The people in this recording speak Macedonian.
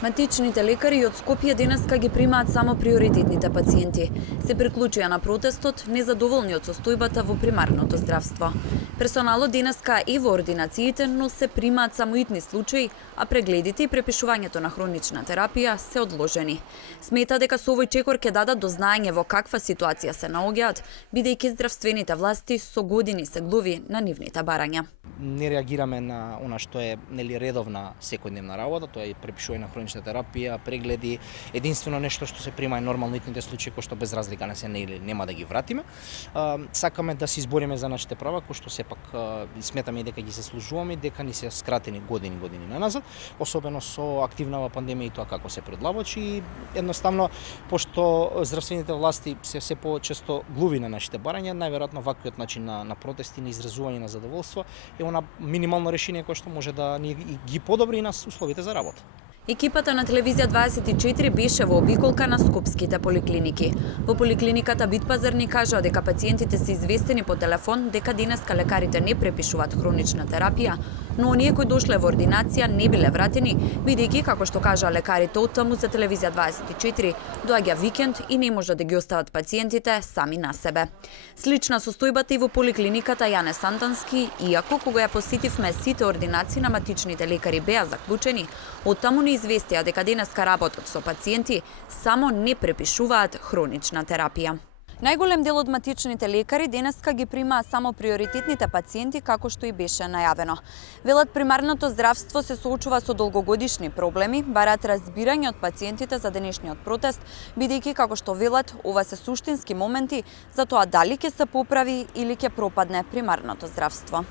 Матичните лекари од Скопје денеска ги примаат само приоритетните пациенти. Се приклучија на протестот, незадоволни од состојбата во примарното здравство. Персоналот денеска е во ординациите, но се примаат само итни случаи, а прегледите и препишувањето на хронична терапија се одложени. Смета дека со овој чекор ќе дадат до знаење во каква ситуација се наоѓаат, бидејќи здравствените власти со години се глуви на нивните барања. Не реагираме на она што е редовна секојдневна работа, тоа е препишување на хронична терапија, прегледи, единствено нешто што се прима е нормално итните случаи кои што без разлика не се нема да ги вратиме. Сакаме да се избориме за нашите права, кои што сепак сметаме дека ги се служуваме, дека ни се скратени години наназад, особено со активнава пандемија и тоа како се предлабочи и едноставно пошто здравствените власти се почесто глуви на нашите барања, најверојатно ваквиот начин на протести, на изразување на задоволство е она минимално решение кое што може да ни ги подобри и нас условите за работа. Екипата на телевизија 24 беше во обиколка на скопските поликлиники. Во поликлиниката Битпазар ни кажа дека пациентите се известени по телефон дека денеска лекарите не препишуваат хронична терапија, но оние кои дошле во ординација не биле вратени, бидејќи, како што кажа лекарите оттаму за телевизија 24, доаѓа викенд и не може да ги остават пациентите сами на себе. Слична состојбата и во поликлиниката Јане Сантански, иако кога ја посетивме сите ординации на матичните лекари беа заклучени, оттаму не известија дека денеска работат со пациенти, само не препишуваат хронична терапија. Најголем дел од матичните лекари денеска ги примаа само приоритетните пациенти, како што и беше најавено. Велат примарното здравство се соочува со долгогодишни проблеми, бараат разбирање од пациентите за денешниот протест, бидејќи, како што велат, ова се суштински моменти за тоа дали ќе се поправи или ќе пропадне примарното здравство.